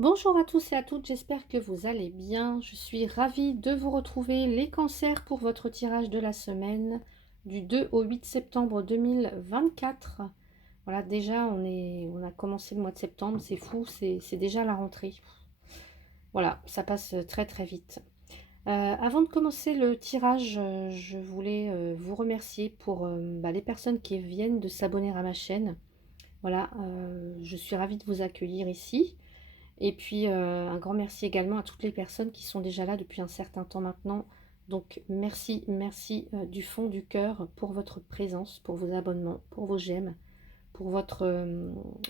Bonjour à tous et à toutes, j'espère que vous allez bien. Je suis ravie de vous retrouver les cancers pour votre tirage de la semaine du 2 au 8 septembre 2024. Voilà, déjà on a commencé le mois de septembre, c'est fou, c'est déjà la rentrée. Voilà, ça passe très très vite. Avant de commencer le tirage, je voulais vous remercier pour les personnes qui viennent de s'abonner à ma chaîne. Voilà, je suis ravie de vous accueillir ici. Et puis, un grand merci également à toutes les personnes qui sont déjà là depuis un certain temps maintenant. Donc, merci, merci du fond du cœur pour votre présence, pour vos abonnements, pour vos j'aime, pour votre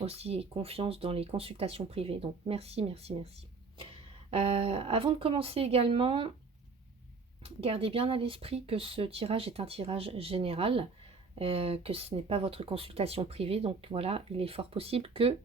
aussi confiance dans les consultations privées. Donc, merci, merci, merci. Avant de commencer également, gardez bien à l'esprit que ce tirage est un tirage général, que ce n'est pas votre consultation privée. Donc voilà, il est fort possible que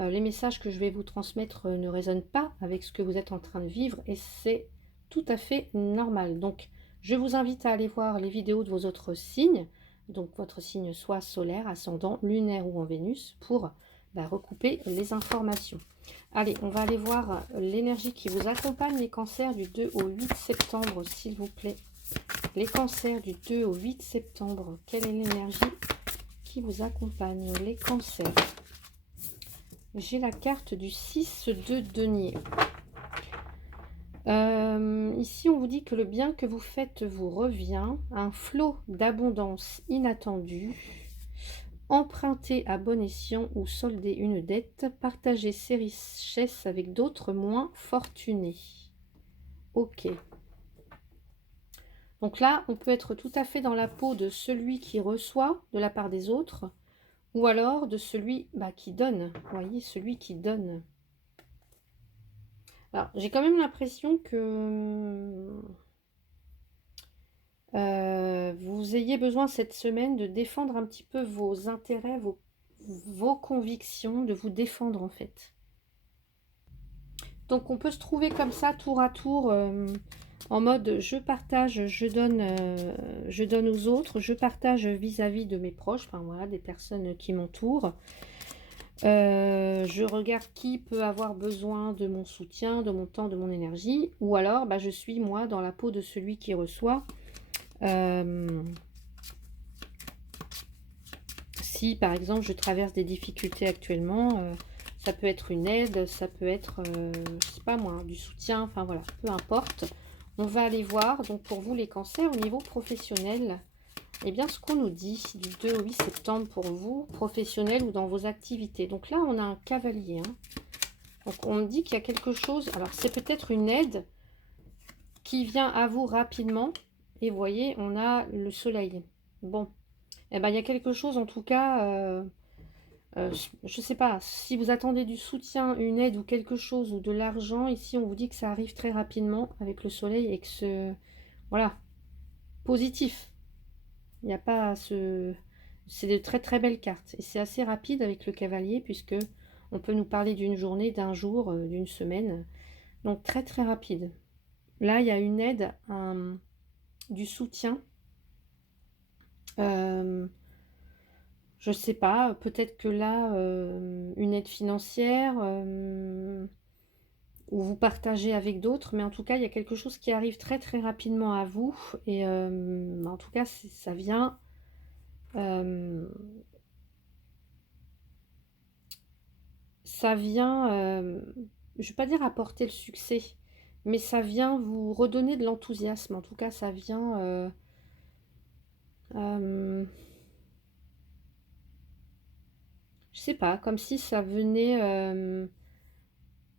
les messages que je vais vous transmettre ne résonnent pas avec ce que vous êtes en train de vivre et c'est tout à fait normal. Donc je vous invite à aller voir les vidéos de vos autres signes, donc votre signe soit solaire, ascendant, lunaire ou en Vénus, pour recouper les informations. Allez, on va aller voir l'énergie qui vous accompagne, les cancers du 2 au 8 septembre, s'il vous plaît. Les cancers du 2 au 8 septembre, quelle est l'énergie qui vous accompagne, les cancers? J'ai la carte du 6 de denier. Ici, on vous dit que le bien que vous faites vous revient, un flot d'abondance inattendue. Emprunter à bon escient ou solder une dette, partager ses richesses avec d'autres moins fortunés. Ok. Donc là, on peut être tout à fait dans la peau de celui qui reçoit de la part des autres, ou alors de celui qui donne. Vous voyez, celui qui donne. Alors, j'ai quand même l'impression que vous ayez besoin cette semaine de défendre un petit peu vos intérêts, vos convictions, de vous défendre en fait. Donc on peut se trouver comme ça tour à tour en mode je partage, je donne aux autres, je partage vis-à-vis de mes proches, enfin voilà, des personnes qui m'entourent. Je regarde qui peut avoir besoin de mon soutien, de mon temps, de mon énergie, ou alors je suis moi dans la peau de celui qui reçoit. Si par exemple je traverse des difficultés actuellement, ça peut être une aide, ça peut être, je sais pas moi, du soutien, enfin voilà, peu importe. On va aller voir, donc pour vous les cancers, au niveau professionnel, eh bien ce qu'on nous dit du 2 au 8 septembre pour vous, professionnel ou dans vos activités. Donc là, on a un cavalier. Hein. Donc on me dit qu'il y a quelque chose, alors c'est peut-être une aide qui vient à vous rapidement. Et vous voyez, on a le soleil. Bon, eh ben, il y a quelque chose en tout cas... je ne sais pas, si vous attendez du soutien, une aide ou quelque chose, ou de l'argent, ici on vous dit que ça arrive très rapidement avec le soleil et que ce... Voilà, positif. Il n'y a pas ce... C'est de très très belles cartes. Et c'est assez rapide avec le cavalier puisque on peut nous parler d'une journée, d'un jour, d'une semaine. Donc très très rapide. Là, il y a une aide, du soutien. Je sais pas, peut-être que là, une aide financière, ou vous partagez avec d'autres, mais en tout cas, il y a quelque chose qui arrive très très rapidement à vous, et en tout cas, ça vient, je ne vais pas dire apporter le succès, mais ça vient vous redonner de l'enthousiasme, en tout cas, ça vient... je sais pas, comme si ça venait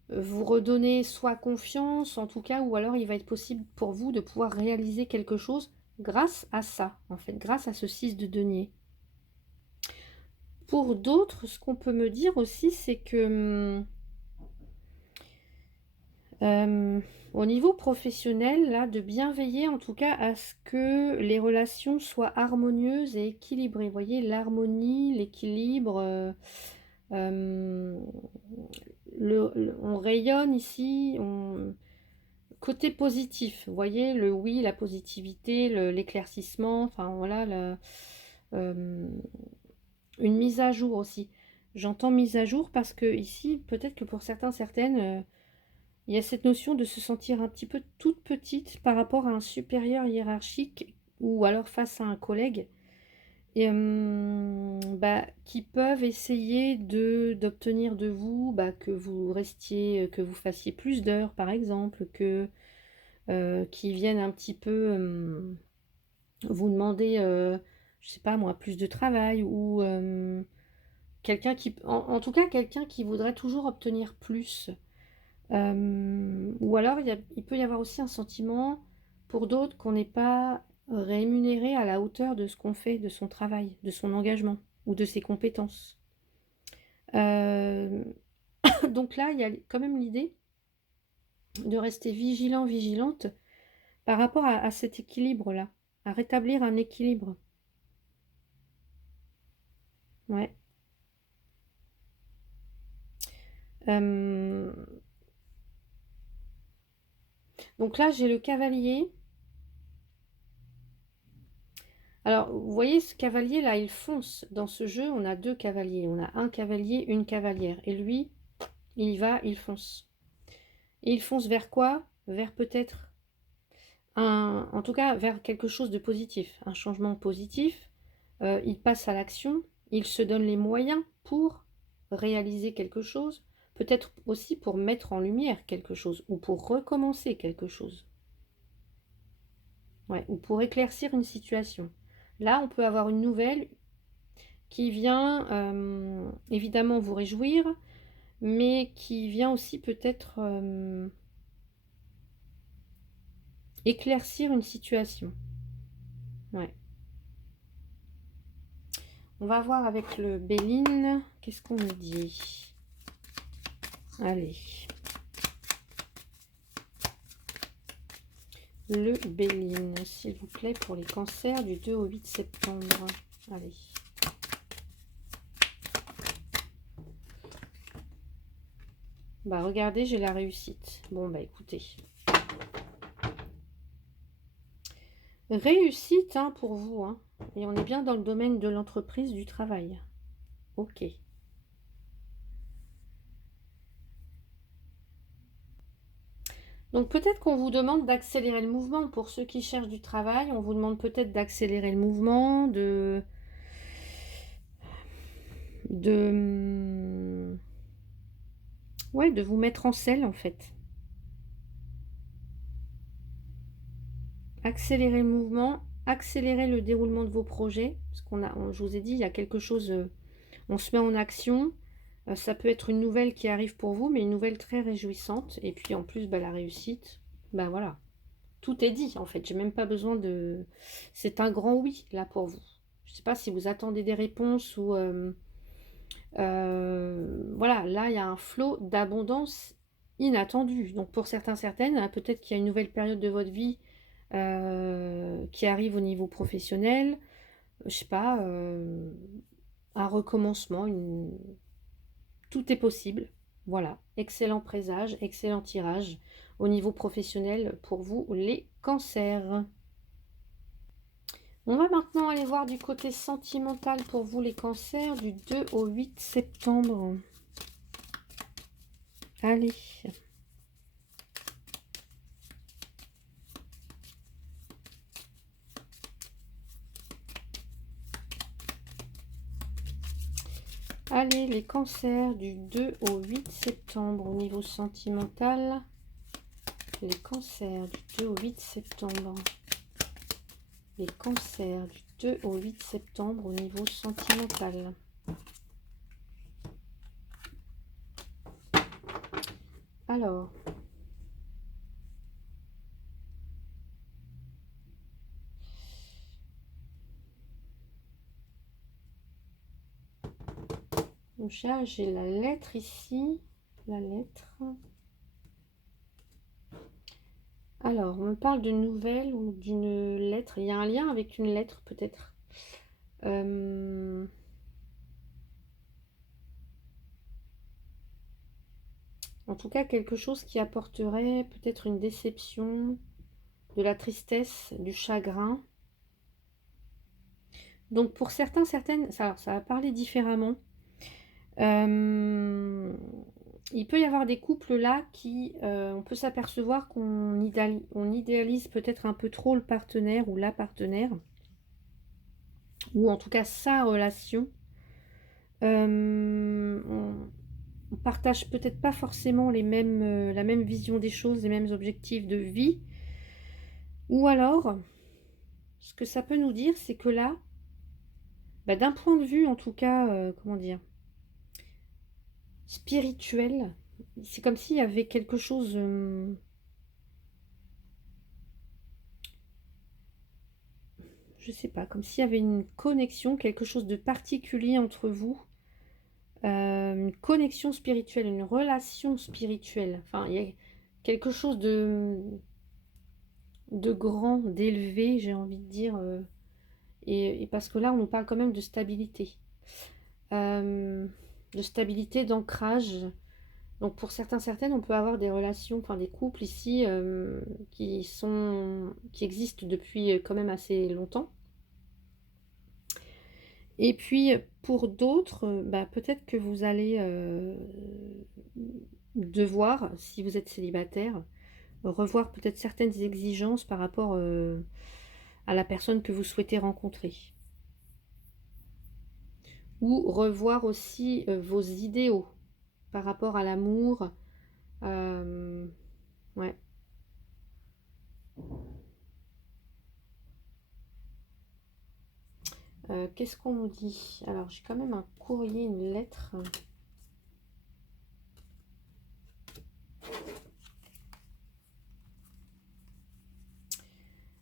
vous redonner soit confiance, en tout cas, ou alors il va être possible pour vous de pouvoir réaliser quelque chose grâce à ça, en fait, grâce à ce 6 de denier. Pour d'autres, ce qu'on peut me dire aussi, c'est que au niveau professionnel, là, de bien veiller en tout cas à ce que les relations soient harmonieuses et équilibrées. Vous voyez, l'harmonie, l'équilibre, on rayonne ici, côté positif, vous voyez, le oui, la positivité, l'éclaircissement, enfin voilà, une mise à jour aussi. J'entends mise à jour parce que ici, peut-être que pour certains, certaines, il y a cette notion de se sentir un petit peu toute petite par rapport à un supérieur hiérarchique ou alors face à un collègue et bah, qui peuvent essayer d'obtenir de vous, bah, que vous restiez, que vous fassiez plus d'heures par exemple, qu'ils viennent un petit peu, vous demander, je sais pas moi, plus de travail ou, quelqu'un qui en tout cas quelqu'un qui voudrait toujours obtenir plus. Ou alors il peut y avoir aussi un sentiment pour d'autres qu'on n'est pas rémunéré à la hauteur de ce qu'on fait, de son travail, de son engagement ou de ses compétences. Hem, donc là, il y a quand même l'idée de rester vigilant, vigilante par rapport à cet équilibre-là, à rétablir un équilibre. Ouais. Hem, donc là, j'ai le cavalier. Alors, vous voyez ce cavalier-là, il fonce. Dans ce jeu, on a 2 cavaliers. On a un cavalier, une cavalière. Et lui, il y va, il fonce. Et il fonce vers quoi? Vers peut-être en tout cas, vers quelque chose de positif, un changement positif. Il passe à l'action, il se donne les moyens pour réaliser quelque chose, peut-être aussi pour mettre en lumière quelque chose ou pour recommencer quelque chose. Ouais, ou pour éclaircir une situation. Là, on peut avoir une nouvelle qui vient évidemment vous réjouir, mais qui vient aussi peut-être éclaircir une situation. Ouais. On va voir avec le Béline. Qu'est-ce qu'on me dit? Allez. Le Béline, s'il vous plaît, pour les cancers du 2 au 8 septembre. Allez. Bah regardez, j'ai la réussite. Bon bah écoutez. Réussite hein, pour vous. Hein. Et on est bien dans le domaine de l'entreprise, du travail. Ok. Donc peut-être qu'on vous demande d'accélérer le mouvement. Pour ceux qui cherchent du travail, on vous demande peut-être d'accélérer le mouvement, de ouais, de vous mettre en selle en fait. Accélérer le mouvement, accélérer le déroulement de vos projets. Parce je vous ai dit, il y a quelque chose, on se met en action. Ça peut être une nouvelle qui arrive pour vous, mais une nouvelle très réjouissante. Et puis en plus, bah, la réussite, bah voilà. Tout est dit en fait, j'ai même pas besoin de... C'est un grand oui là pour vous. Je sais pas si vous attendez des réponses ou... voilà, là il y a un flot d'abondance inattendu. Donc pour certains, certaines, hein, peut-être qu'il y a une nouvelle période de votre vie qui arrive au niveau professionnel. Je sais pas, un recommencement, tout est possible. Voilà, excellent présage, excellent tirage au niveau professionnel pour vous les cancers. On va maintenant aller voir du côté sentimental pour vous les cancers du 2 au 8 septembre. Allez. Allez, les cancers du 2 au 8 septembre au niveau sentimental. Les cancers du 2 au 8 septembre. Les cancers du 2 au 8 septembre au niveau sentimental. Alors, j'ai la lettre ici. La lettre. Alors, on me parle d'une nouvelle ou d'une lettre. Il y a un lien avec une lettre peut-être. En tout cas, quelque chose qui apporterait peut-être une déception, de la tristesse, du chagrin. Donc pour certains, certaines, ça va parler différemment. Il peut y avoir des couples là qui, on peut s'apercevoir on idéalise peut-être un peu trop le partenaire ou la partenaire, ou en tout cas sa relation. On partage peut-être pas forcément la même vision des choses, les mêmes objectifs de vie. Ou alors, ce que ça peut nous dire, c'est que là, bah, d'un point de vue en tout cas, comment dire, spirituel, c'est comme s'il y avait quelque chose, je sais pas, comme s'il y avait une connexion, quelque chose de particulier entre vous, une connexion spirituelle, une relation spirituelle. Enfin, il y a quelque chose de grand, d'élevé, j'ai envie de dire, et parce que là, on nous parle quand même euh, de stabilité, d'ancrage. Donc pour certains, certaines, on peut avoir des relations, enfin des couples ici qui existent depuis quand même assez longtemps. Et puis pour d'autres, bah, peut-être que vous allez devoir, si vous êtes célibataire, revoir peut-être certaines exigences par rapport à la personne que vous souhaitez rencontrer. Ou revoir aussi vos idéaux par rapport à l'amour. Ouais. Qu'est-ce qu'on nous dit? Alors, j'ai quand même un courrier, une lettre.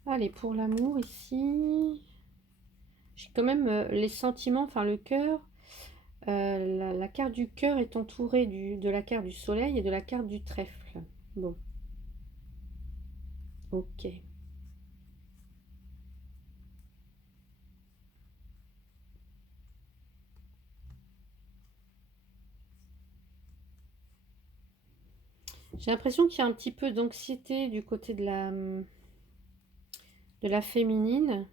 Allez, pour l'amour ici, j'ai quand même les sentiments, enfin le cœur. La carte du cœur est entourée de la carte du soleil et de la carte du trèfle. Bon, ok. J'ai l'impression qu'il y a un petit peu d'anxiété du côté de la féminine.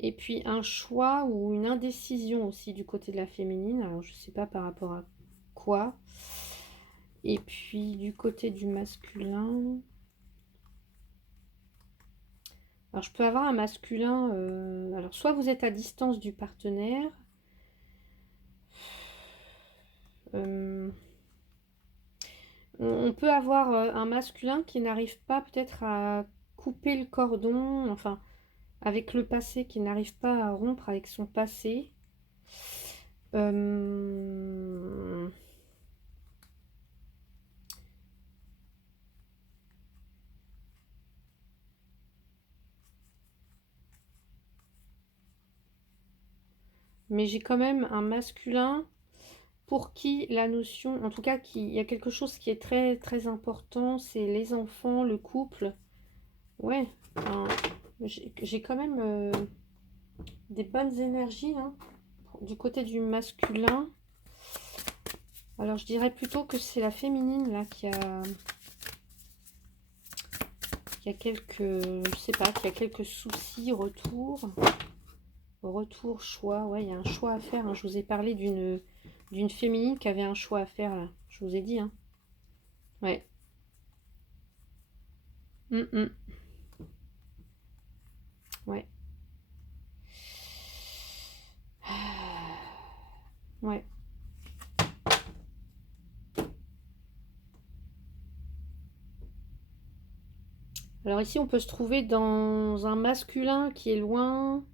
Et puis un choix ou une indécision aussi du côté de la féminine. Alors je sais pas par rapport à quoi. Et puis du côté du masculin. Alors je peux avoir un masculin. Alors soit vous êtes à distance du partenaire. euh, on peut avoir un masculin qui n'arrive pas peut-être à couper le cordon. Enfin, avec le passé, qui n'arrive pas à rompre avec son passé. Euh, mais j'ai quand même un masculin pour qui la notion, en tout cas, il y a quelque chose qui est très très important, c'est les enfants, le couple. Ouais, enfin, j'ai quand même des bonnes énergies hein, du côté du masculin. Alors je dirais plutôt que c'est la féminine là qui a quelques, je sais pas, qui a quelques soucis, retour, choix. Ouais, il y a un choix à faire. Hein. Je vous ai parlé d'une féminine qui avait un choix à faire là. Je vous ai dit. Hein. Ouais. Mm, mm. Ouais. Ouais. Alors ici, on peut se trouver dans un masculin qui est loin,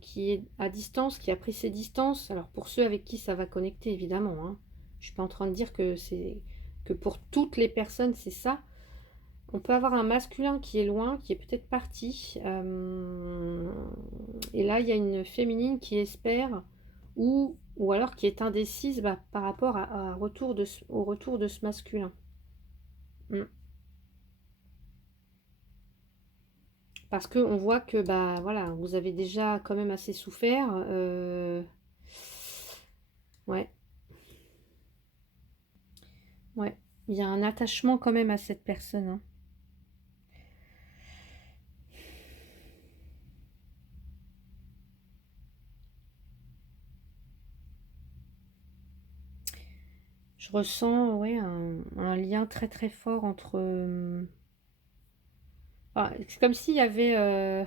qui est à distance, qui a pris ses distances. Alors pour ceux avec qui ça va connecter, évidemment. Hein. Je suis pas en train de dire que pour toutes les personnes, c'est ça. On peut avoir un masculin qui est loin, qui est peut-être parti. Et là, il y a une féminine qui espère ou alors qui est indécise bah, par rapport au retour de ce masculin. Mm. Parce qu'on voit que bah voilà, vous avez déjà quand même assez souffert. Ouais, ouais. Il y a un attachement quand même à cette personne. Hein. Je ressens, ouais, un lien très très fort entre... c'est comme s'il y avait,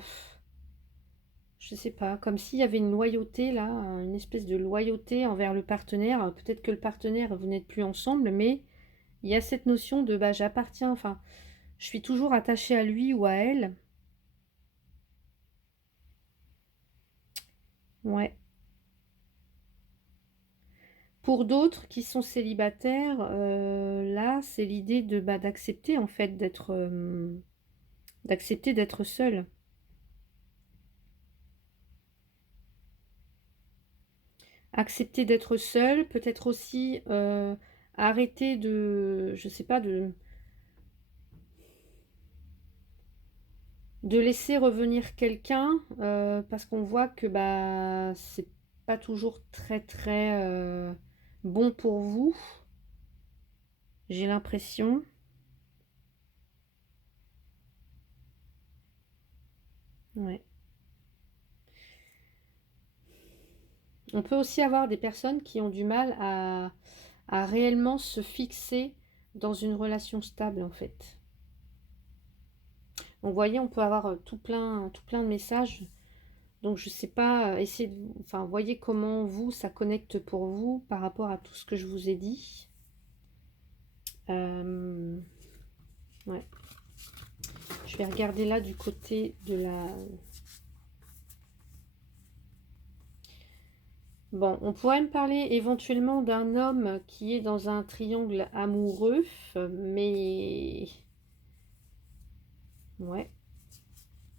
je sais pas, comme s'il y avait une loyauté là, une espèce de loyauté envers le partenaire. Peut-être que le partenaire, vous n'êtes plus ensemble, mais il y a cette notion de bah j'appartiens, enfin, je suis toujours attachée à lui ou à elle. Ouais. Pour d'autres qui sont célibataires, là, c'est l'idée de bah, d'accepter en fait d'accepter d'être seul. Accepter d'être seul, peut-être aussi arrêter de, je sais pas, de laisser revenir quelqu'un parce qu'on voit que bah c'est pas toujours très très bon pour vous, j'ai l'impression. Ouais. On peut aussi avoir des personnes qui ont du mal à réellement se fixer dans une relation stable en fait. Donc vous voyez, on peut avoir tout plein de messages. Donc je sais pas, essayez de, enfin voyez comment vous ça connecte pour vous par rapport à tout ce que je vous ai dit. Euh, ouais. Je vais regarder là du côté de la... Bon, on pourrait me parler éventuellement d'un homme qui est dans un triangle amoureux, mais... Ouais,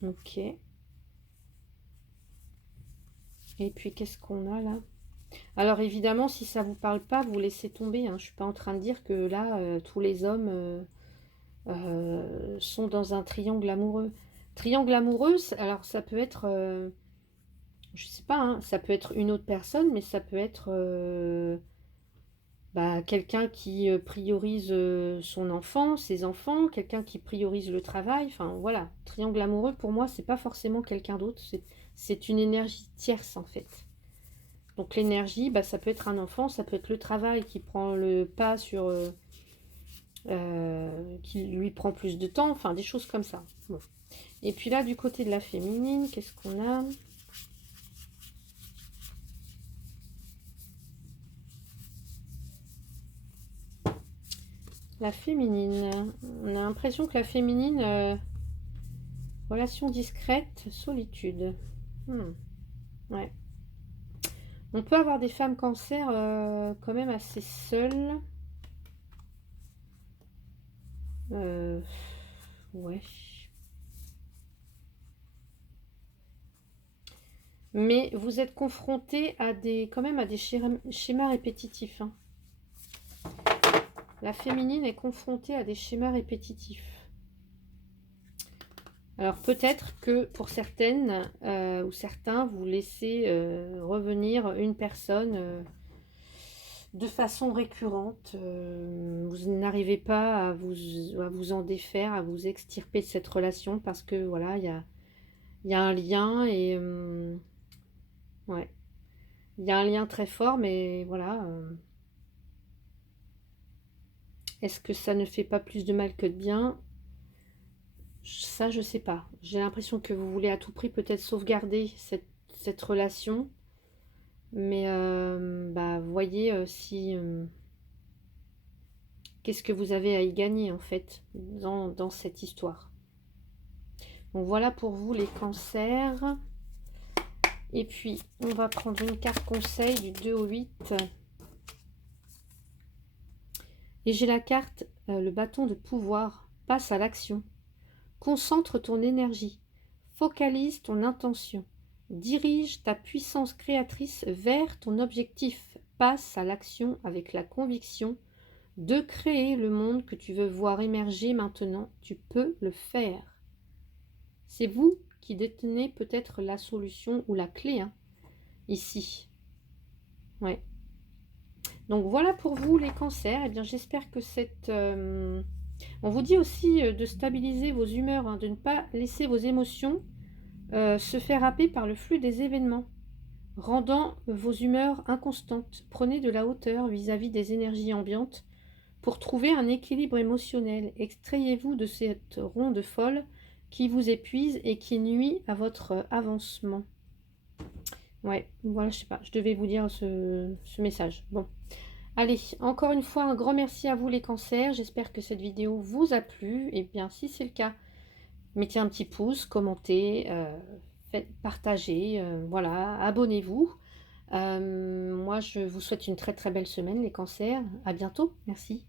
ok. Et puis qu'est-ce qu'on a là? Alors évidemment, si ça vous parle pas, vous laissez tomber, hein. Je suis pas en train de dire que là, tous les hommes sont dans un triangle amoureux. Triangle amoureux, alors ça peut être... je sais pas, hein, ça peut être une autre personne, mais ça peut être bah, quelqu'un qui priorise son enfant, ses enfants, quelqu'un qui priorise le travail. Enfin voilà, triangle amoureux pour moi, c'est pas forcément quelqu'un d'autre, c'est une énergie tierce en fait. Donc l'énergie, bah, ça peut être un enfant, ça peut être le travail qui prend le pas sur, qui lui prend plus de temps, enfin des choses comme ça. Bon. Et puis là, du côté de la féminine, qu'est-ce qu'on a? La féminine. On a l'impression que la féminine, relation discrète, solitude. Ouais. On peut avoir des femmes cancer quand même assez seules. Euh, ouais. Mais vous êtes confronté à quand même à des schémas répétitifs, hein. La féminine est confrontée à des schémas répétitifs. Alors peut-être que pour certaines ou certains, vous laissez revenir une personne de façon récurrente. Vous n'arrivez pas à vous en défaire, à vous extirper de cette relation parce que voilà, il y a un lien et ouais, il y a un lien très fort, mais voilà. Est-ce que ça ne fait pas plus de mal que de bien? Ça, je sais pas. J'ai l'impression que vous voulez à tout prix peut-être sauvegarder cette relation. Mais bah, voyez si... qu'est-ce que vous avez à y gagner en fait dans cette histoire. Donc voilà pour vous les cancers. Et puis, on va prendre une carte conseil du 2 au 8. Et j'ai la carte, le bâton de pouvoir. Passe à l'action. Concentre ton énergie. Focalise ton intention. Dirige ta puissance créatrice vers ton objectif. Passe à l'action avec la conviction de créer le monde que tu veux voir émerger maintenant. Tu peux le faire. C'est vous qui détenez peut-être la solution ou la clé, hein, ici. Ouais. Donc voilà pour vous les cancers. Eh bien, j'espère que on vous dit aussi de stabiliser vos humeurs, hein, de ne pas laisser vos émotions se faire happer par le flux des événements. rendant vos humeurs inconstantes. Prenez de la hauteur vis-à-vis des énergies ambiantes pour trouver un équilibre émotionnel. Extrayez-vous de cette ronde folle qui vous épuise et qui nuit à votre avancement. Ouais, voilà, je sais pas, je devais vous dire ce message. Bon, allez, encore une fois, un grand merci à vous les cancers. J'espère que cette vidéo vous a plu. Et bien, si c'est le cas, mettez un petit pouce, commentez, partagez, voilà, abonnez-vous. Moi, je vous souhaite une très très belle semaine, les cancers. À bientôt. Merci.